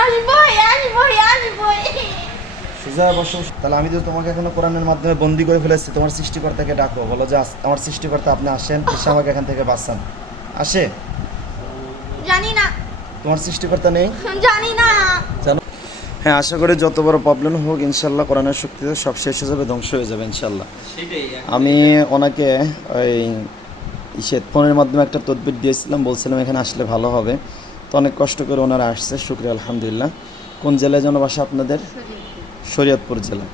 আসবই আসবই আসবই। সোজা বসো তাহলে আমি তো তোমাকে এখনও কোরআনের মাধ্যমে বন্দি করে ফেলেছি তোমার সৃষ্টিকর্তাকে ডাকো। বলো যে আমার সৃষ্টিকর্তা আপনি আসেন এসে আমাকে এখান থেকে বাঁচান। আসে? জানি না। তোমার সৃষ্টিকর্তা নেই? জানি না। জানো? হ্যাঁ আশা করি যত বড় প্রবলেম হোক ইনশাল্লাহ কোরআনের শক্তিতে সব শেষ হয়ে যাবে ধ্বংস হয়ে যাবে ইনশাল্লাহ আমি ওনাকে ওই ফোনের মাধ্যমে একটা তদবির দিয়েছিলাম বলছিলাম এখানে আসলে ভালো হবে। তো অনেক কষ্ট করে ওনারা আসছে শুক্রিয়া আলহামদুলিল্লাহ। কোন জেলায় যেন বাসা আপনাদের? শরীয়তপুর জেলা।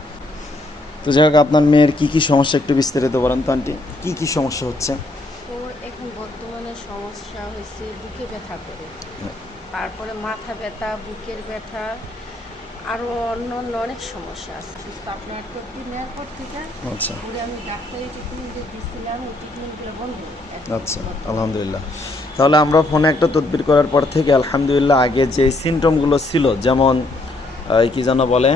তো যাই হোক আপনার মেয়ের কী কী সমস্যা একটু বিস্তারিত বলেন তো আন্টি। কী কী সমস্যা হচ্ছে? ওর এখন বর্তমানে সমস্যা হয়েছে বুকে ব্যথা করে। হ্যাঁ। তারপরে মাথা ব্যথা বুকের ব্যথা আরও অন্য অন্য অনেক সমস্যা আছে। সুস্থ আপনার ট্রিটমেন্ট নেওয়ার পর থেকে আচ্ছা। ওরে আমি ডাক্তারি ট্রিটমেন্ট দিচ্ছিলাম ওই ট্রিটমেন্টগুলো বন্ধ। আচ্ছা আলহামদুলিল্লাহ। তাহলে আমরা ফোনে একটা তদবির করার পর থেকে আলহামদুলিল্লাহ আগে যে সিমটমগুলো ছিল যেমন কি যেন বলে?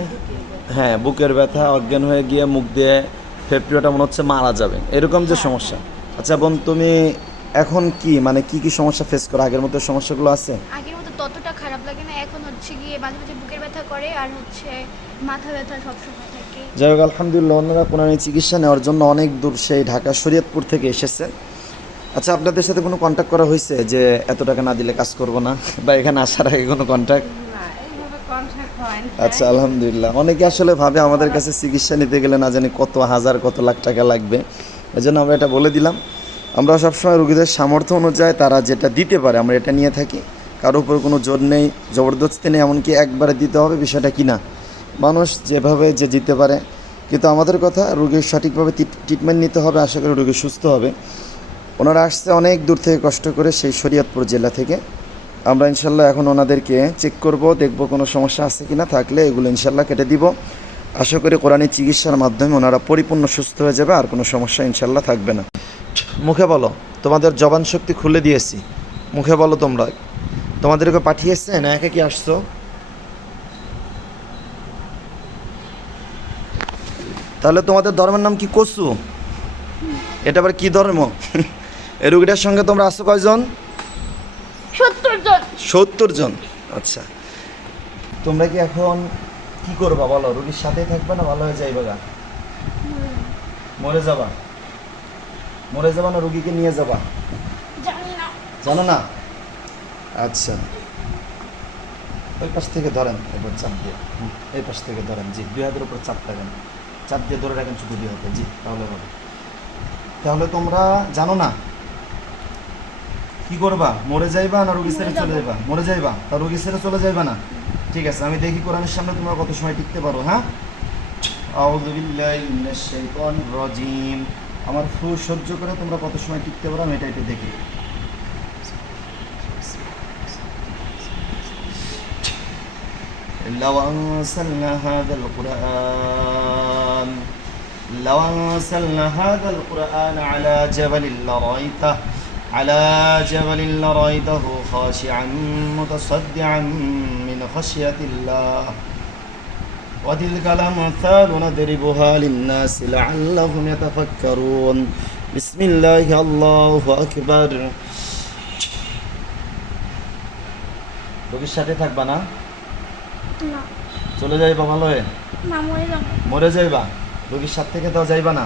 হ্যাঁ বুকের ব্যথা অজ্ঞান হয়ে গিয়ে মুখ দিয়ে ফেফড়িওটা মনে হচ্ছে মারা যাবে। এরকম যে সমস্যা। আচ্ছা বোন তুমি এখন কি? মানে কি কি সমস্যা ফেস করো? আগের মতো সমস্যাগুলো আছে? আগের মতো ততটা খারাপ লাগে না এখন হচ্ছে গিয়ে মাঝে মাঝে বুকের ব্যথা করে আর হচ্ছে মাথা ব্যথা সবসময় থাকে। যাই হোক আলহামদুলিল্লাহ অন্যরা পুনরায় চিকিৎসা নেওয়ার জন্য অনেক দূর সেই ঢাকা শরীয়তপুর থেকে এসেছে। আচ্ছা আপনাদের সাথে কোনো কন্ট্যাক্ট করা হয়েছে যে এত টাকা না দিলে কাজ করব না? বা এখানে আসার আগে কোনো কন্ট্যাক্ট হয় আচ্ছা আলহামদুলিল্লাহ। অনেকে আসলে ভাবে আমাদের কাছে চিকিৎসা নিতে গেলে না জানি কত হাজার কত লাখ টাকা লাগবে। এই জন্য আমরা এটা বলে দিলাম। আমরা সবসময় রুগীদের সামর্থ্য অনুযায়ী তারা যেটা দিতে পারে আমরা এটা নিয়ে থাকি। কারোর উপর কোনো জোর নেই, জবরদস্তি নেই, এমনকি একবারে দিতে হবে বিষয়টা কি না? মানুষ যেভাবে যে দিতে পারে, কিন্তু আমাদের কথা রুগীর সঠিকভাবে ট্রিটমেন্ট নিতে হবে, আশা করি রুগী সুস্থ হবে। ওনারা আসছে অনেক দূর থেকে কষ্ট করে সেই শরীয়তপুর জেলা থেকে। আমরা ইনশাল্লাহ এখন ওনাদেরকে চেক করব, দেখব কোনো সমস্যা আছে কি না থাকলে এগুলো ইনশাল্লাহ কেটে দিব। আশা করি কোরআনী চিকিৎসার মাধ্যমে ওনারা পরিপূর্ণ সুস্থ হয়ে যাবে, আর কোনো সমস্যা ইনশাল্লাহ থাকবে না। মুখে বলো, তোমাদের জবান শক্তি খুলে দিয়েছি। মুখে বলো তোমরা। তোমাদেরকে পাঠিয়েছে? না একে কি আসছো? তাহলে তোমাদের ধর্মের নাম কি কসু? এটা আবার কি ধর্ম? এই রুগীটার সঙ্গে তোমরা আসছো কয়জন? সত্তর জন। সত্তর জন। আচ্ছা। তোমরা কি এখন কি করবা বলো? রুগীর সাথেই থাকবে না ভালো হয়ে যাইবে গা? মরে যাবা। মরে যাবা না রুগীকে নিয়ে যাবা? জানো না? আচ্ছা। ওই পাশ থেকে ধরেন এবার চাপ দিয়ে। এই পাশ থেকে ধরেন জি দুই হাতের উপর চাপ রাখেন। চাপ দিয়ে ধরে রাখেন শুধু দুই হাতে জি তাহলে হবে। তাহলে তোমরা জানো না কি করবা? মরে যাইবা না রুগী ছেড়ে চলে যাইবা? মরে যাইবা? তা রুগী ছেড়ে চলে যাইবা না? ঠিক আছে আমি দেখি কোরআনের সামনে তোমরা কত সময় টিকতে পারো হ্যাঁ? আমার ফু সহ্য করে তোমরা কত সময় টিকতে পারো আমি এটা একটু দেখি। لو أنزلنا هذا القرآن لو أنزلنا هذا القرآن على جبل لرأيته على جبل لرأيته خاشعا متصدعا من خشية الله وتلك الأمثال نضربها للناس لعلهم يتفكرون بسم الله الله أكبر রোগীর সাথে থাকবা না না। চলে যাইবা ভালো হয়ে? না মরে যাব। মরে যাইবা? রোগীর সাথে থেকে তাও যাইবা না?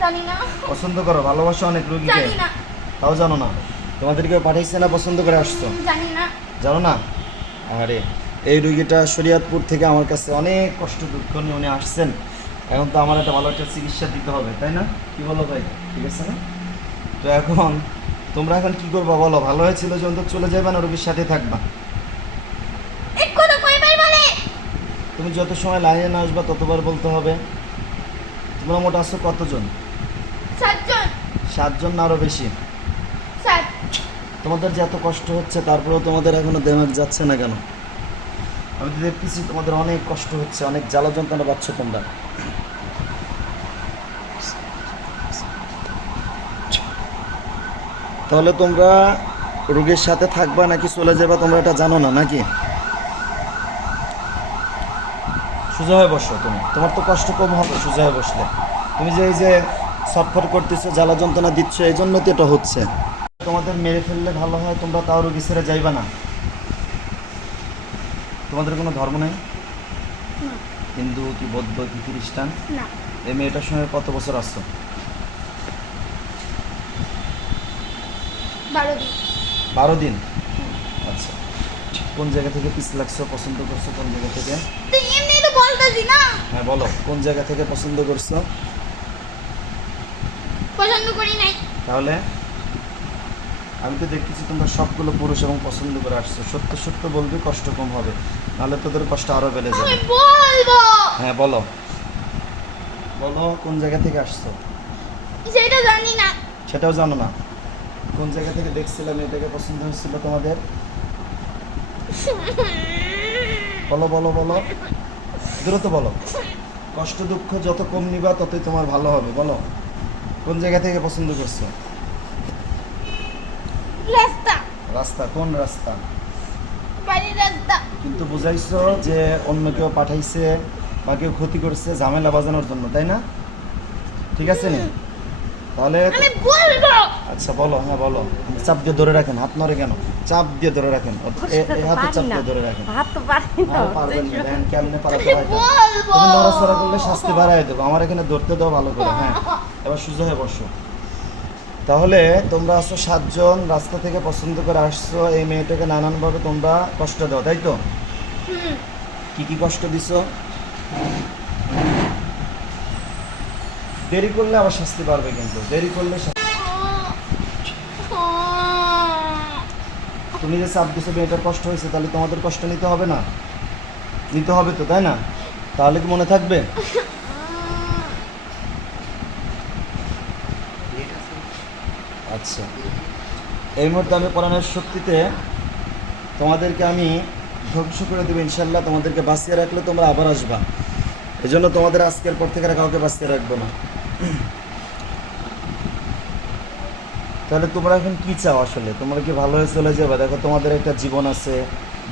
জানি না। পছন্দ করো ভালোবাসো অনেক রুগীকে। জানি না। তাও জানো না। তোমাদেরকে পাঠাইছে না পছন্দ করে আসছো? জানি না। জানো না? আরে এই রুগীটা শরিয়াতপুর থেকে আমার কাছে অনেক কষ্ট দুঃখ নিয়ে উনি আসছেন। এখন তো আমার একটা ভালো একটা চিকিৎসা দিতে হবে তাই না? কি বলো ভাই? ঠিক আছে না? তো এখন তোমরা এখন কি করবা বলো? ভালো হয়েছিল যখন তো চলে যাবে না রুগীর সাথে থাকবা এক কথা কয়বার বলে তুমি যত সময় লাইনে না আসবা ততবার বলতে হবে তোমরা মোট আসছো কতজন? সাতজন। সাতজন না আরও বেশি? তোমাদের যে এত কষ্ট হচ্ছে তারপরেও তোমাদের এখনও দেমাগ যাচ্ছে না কেন? আমি তো দেখতেছি তোমাদের অনেক কষ্ট হচ্ছে অনেক জ্বালা যন্ত্রণা পাচ্ছ তোমরা। তাহলে তোমরা রোগীর সাথে থাকবা নাকি চলে যাবা তোমরা এটা জানো না নাকি? সোজা হয়ে বসো তুমি। তোমার তো কষ্ট কম হবে সোজা হয়ে বসলে। তুমি যে এই যে সফর করতেছো জ্বালা যন্ত্রণা দিচ্ছ এই জন্য তো এটা হচ্ছে। তোমাদের মেরে ফেললে ভালো হয় তোমরা তাও রুগী ছেড়ে যাইবা না। তোমাদের কোনো ধর্ম নেই? হিন্দু কি বৌদ্ধ কি খ্রিস্টান? এই মেয়েটার সঙ্গে কত বছর আসছো বারো দিন। আচ্ছা। কোন জায়গা থেকে পিস লাগছো পছন্দ করছ কোন জায়গা থেকে? বলতেছি না। হ্যাঁ বলো কোন জায়গা থেকে পছন্দ করছ? পছন্দ করি নাই। তাহলে? আমি তো দেখতেছি তোমরা সবগুলো পুরুষ এবং পছন্দ করে আসছো। সত্য সত্য বলবি কষ্ট কম হবে। নাহলে তোদের কষ্ট আরও বেড়ে যাবে। বলব। হ্যাঁ বলো। বলো কোন জায়গা থেকে আসছো? সেটা জানি না। সেটাও জানো না। কোন জায়গা থেকে দেখছিলাম এটাকে পছন্দ হয়েছিল তোমাদের? বলো বলো বলো। দ্রুত বলো। কষ্ট দুঃখ যত কম নিবা ততই তোমার ভালো হবে বলো। কোন জায়গা থেকে পছন্দ করছ? রাস্তা। রাস্তা কোন রাস্তা? বাড়ির রাস্তা। কিন্তু বুঝাইছো যে অন্য কেউ পাঠাইছে বা কেউ ক্ষতি করছে ঝামেলা বাজানোর জন্য তাই না? ঠিক আছে নি? তাহলে আচ্ছা বলো হ্যাঁ বলো। চাপ দিয়ে ধরে রাখেন হাত নড়ে কেন? চাপ দিয়ে ধরে রাখেন। হাতে চাপ দিয়ে ধরে রাখেন। হাত তো পারি না। পারবেন না দেখেন কেমনে পারাতে আমি তা। বলব তুমি নড়াচড়া করলে শাস্তি বাড়াই দেবো। আমার এখানে ধরতে দাও ভালো করে হ্যাঁ। এবার সোজা হয়ে বসো। তাহলে তোমরা আসছো সাতজন রাস্তা থেকে পছন্দ করে আসছো এই মেয়েটাকে নানানভাবে তোমরা কষ্ট দাও তাই তো? কি কি কষ্ট দিছো? দেরি করলে আবার শাস্তি পারবে কিন্তু। দেরি করলে তুমি যে চাপ দিছো মেয়েটার কষ্ট হয়েছে, তাহলে তোমাদের কষ্ট নিতে হবে না। নিতে হবে তো, তাই না? তাহলে কি মনে থাকবে? আচ্ছা। এই মুহূর্তে আমি কোরআনের শক্তিতে তোমাদেরকে আমি ধ্বংস করে দেবো ইনশাল্লাহ তোমাদেরকে বাঁচিয়ে রাখলে তোমরা আবার আসবা। এই জন্য তোমাদের আজকের পর থেকে কাউকে বাঁচিয়ে রাখব না। তাহলে তোমরা এখন কি চাও আসলে? তোমরা কি ভালো হয়ে চলে যাবে? দেখো তোমাদের একটা জীবন আছে।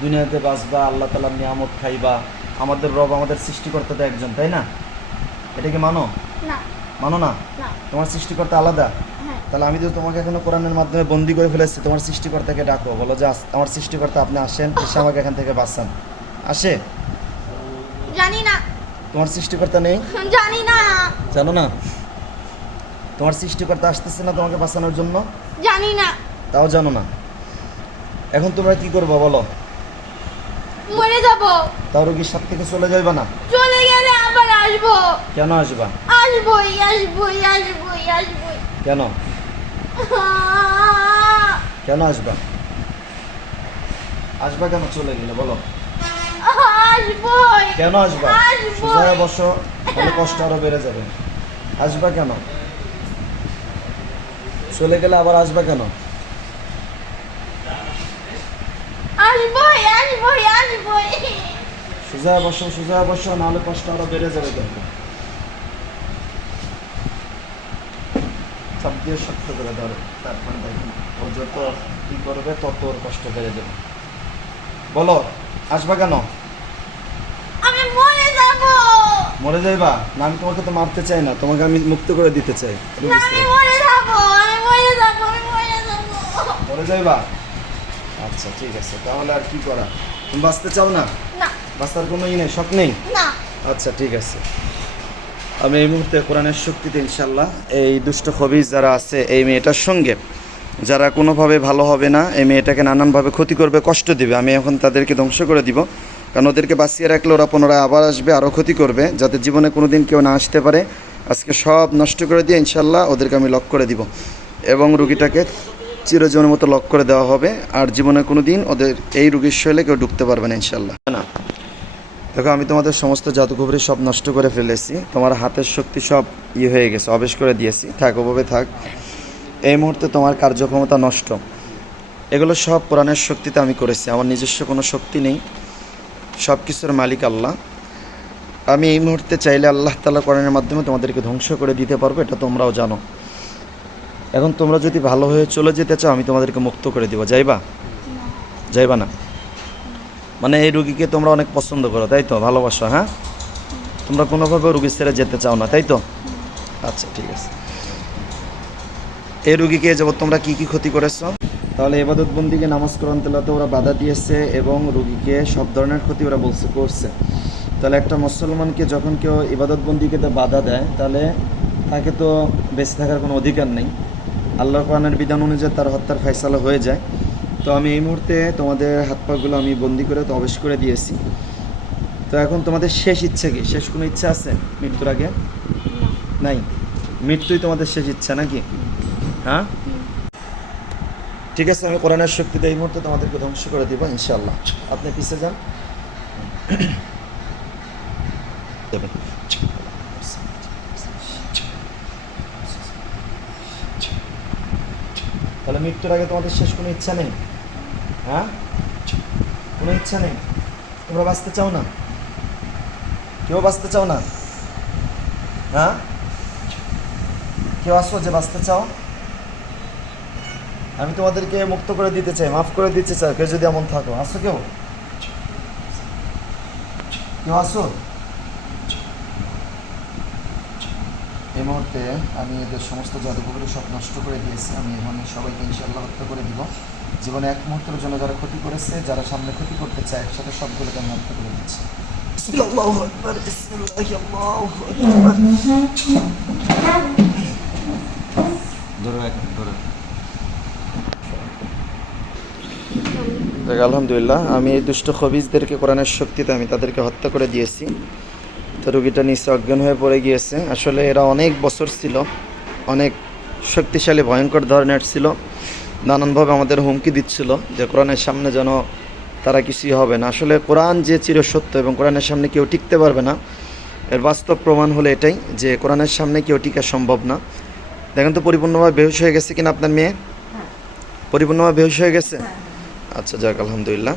দুনিয়াতে বাঁচবা আল্লাহ তালার নিয়ামত খাইবা। আমাদের রব আমাদের সৃষ্টিকর্তা তো একজন তাই না? এটা কি মানো? মানো না? তোমার সৃষ্টিকর্তা আলাদা? হ্যাঁ। তাহলে আমি তো তোমাকে এখনও কোরআনের মাধ্যমে বন্দি করে ফেলেছি তোমার সৃষ্টিকর্তাকে ডাকো। বলো যে আমার সৃষ্টিকর্তা আপনি আসেন এসে আমাকে এখান থেকে বাঁচান। আসে? জানি না। তোমার সৃষ্টিকর্তা নেই? জানি না। জানো না? তোমার সৃষ্টিকর্তা আসতেছে না তোমাকে বাঁচানোর জন্য? জানি না। তাও জানো না। এখন তোমরা কি করব বলো? মরে যাব। তাও রোগীর সাথ থেকে চলে যাইবা না? চলে গেলে আবার আসব। কেন আসবা? আসবোই আসবোই আসবোই আসবোই। কেন? কেন আসবা? আসবা কেন চলে গেলে বলো? কেন আসবা? আসব। সোজা বসো তাহলে কষ্ট আরও বেড়ে যাবে। আসবা কেন? চলে গেলে আবার আসবে কেন? সোজা বসো সোজা বসো নাহলে কষ্ট আরও বেড়ে যাবে কিন্তু চাপ দিয়ে শক্ত করে ধরো তারপরে দেখুন ও যত কি করবে তত ওর কষ্ট বেড়ে যাবে। বলো আসবা কেন? আমি মরে যাব। মরে যাইবা? না আমি তোমাকে তো মারতে চাই না তোমাকে আমি মুক্ত করে দিতে চাই। আমি মরে যাব আমি মরে যাব মরে যাইবা? আচ্ছা ঠিক আছে তাহলে আর কি করা? তুমি বাঁচতে চাও না? না। বাঁচার কোনো ই নেই শখ নেই? না। আচ্ছা ঠিক আছে। আমি এই মুহূর্তে কোরআনের শক্তিতে ইনশাল্লাহ এই দুষ্ট খবিজ যারা আছে এই মেয়েটার সঙ্গে যারা কোনোভাবে ভালো হবে না এই মেয়েটাকে নানানভাবে ক্ষতি করবে কষ্ট দিবে আমি এখন তাদেরকে ধ্বংস করে দিব। কারণ ওদেরকে বাঁচিয়ে রাখলে ওরা পুনরায় আবার আসবে আরও ক্ষতি করবে যাতে জীবনে কোনো দিন কেউ না আসতে পারে। আজকে সব নষ্ট করে দিয়ে ইনশাল্লাহ ওদেরকে আমি লক করে দিব। এবং রুগীটাকে চিরজীবনের মতো লক করে দেওয়া হবে। আর জীবনে কোনো দিন ওদের এই রুগীর শৈলে কেউ ঢুকতে পারবে না ইনশাল্লাহ না। দেখো আমি তোমাদের সমস্ত জাদুঘবরি সব নষ্ট করে ফেলেছি। তোমার হাতের শক্তি সব ইয়ে হয়ে গেছে অবেশ করে দিয়েছি। থাক ওভাবে থাক। এই মুহূর্তে তোমার কার্যক্ষমতা নষ্ট। এগুলো সব পুরাণের শক্তিতে আমি করেছি। আমার নিজস্ব কোনো শক্তি নেই। সব কিছুর মালিক আল্লাহ। আমি এই মুহূর্তে চাইলে আল্লাহ তালা কোরআনের মাধ্যমে তোমাদেরকে ধ্বংস করে দিতে পারব এটা তোমরাও জানো। এখন তোমরা যদি ভালো হয়ে চলে যেতে চাও, আমি তোমাদেরকে মুক্ত করে দিব। যাইবা? যাইবা না? মানে এই রুগীকে তোমরা অনেক পছন্দ করো, তাই তো? ভালোবাসো হ্যাঁ? তোমরা কোনোভাবে রুগী ছেড়ে যেতে চাও না, তাই তো? আচ্ছা ঠিক আছে। এই রুগীকে যাব তোমরা কি কি ক্ষতি করেছ? তাহলে এবাদত বন্দিকে নামাজ কোরআন তেলাতে ওরা বাধা দিয়েছে এবং রুগীকে সব ধরনের ক্ষতি ওরা বলছে, করছে। তাহলে একটা মুসলমানকে যখন কেউ ইবাদত বন্দিকে বাধা দেয়, তাহলে তাকে তো বেঁচে থাকার কোনো অধিকার নেই। আল্লাহ কোরআনের বিধান অনুযায়ী তার হত্যার ফয়সালা হয়ে যায়। তো আমি এই মুহূর্তে তোমাদের হাত পাগুলো আমি বন্দি করে তবেশ করে দিয়েছি। তো এখন তোমাদের শেষ ইচ্ছে কি? শেষ কোনো ইচ্ছা আছে মৃত্যুর আগে? নাই? মৃত্যুই তোমাদের শেষ ইচ্ছা নাকি? হ্যাঁ? ঠিক আছে আমি কোরআনের শক্তিতে এই মুহূর্তে তোমাদেরকে ধ্বংস করে দিব ইনশাল্লাহ আপনি পিছে যান। তাহলে মৃত্যুর আগে তোমাদের শেষ কোনো ইচ্ছা নেই? হ্যাঁ? কোনো ইচ্ছা নেই? তোমরা বাঁচতে চাও না? কেউ বাঁচতে চাও না? হ্যাঁ? কেউ আসো যে বাঁচতে চাও? আমি তোমাদেরকে মুক্ত করে দিতে চাই, মাফ করে দিতে চাই, কেউ যদি এমন থাকো। আসো কেউ? কেউ আসো? এই মুহূর্তে আমি এদের সমস্ত জাদুগুলো সব নষ্ট করে দিয়েছি। আমি এখন সবাইকে ইনশাল্লাহ হত্যা করে দিব। জীবনে এক মুহূর্তের জন্য যারা ক্ষতি করেছে যারা সামনে ক্ষতি করতে চায় একসাথে সবগুলোকে আমি হত্যা করে দিচ্ছি। আলহামদুলিল্লাহ আমি এই দুষ্ট খবিজদেরকে কোরআনের শক্তিতে আমি তাদেরকে হত্যা করে দিয়েছি। তো রুগীটা নিচে অজ্ঞান হয়ে পড়ে গিয়েছে। আসলে এরা অনেক বছর ছিল অনেক শক্তিশালী ভয়ঙ্কর ধরনের ছিল। নানানভাবে আমাদের হুমকি দিচ্ছিল যে কোরআনের সামনে যেন তারা কিছুই হবে না। আসলে কোরআন যে চিরসত্য এবং কোরআনের সামনে কেউ টিকতে পারবে না এর বাস্তব প্রমাণ হলো এটাই যে কোরআনের সামনে কেউ টিকা সম্ভব না। দেখেন তো পরিপূর্ণভাবে বেহুশ হয়ে গেছে কিনা আপনার মেয়ে? পরিপূর্ণভাবে বেহুশ হয়ে গেছে? হ্যাঁ। আচ্ছা যাক আলহামদুলিল্লাহ।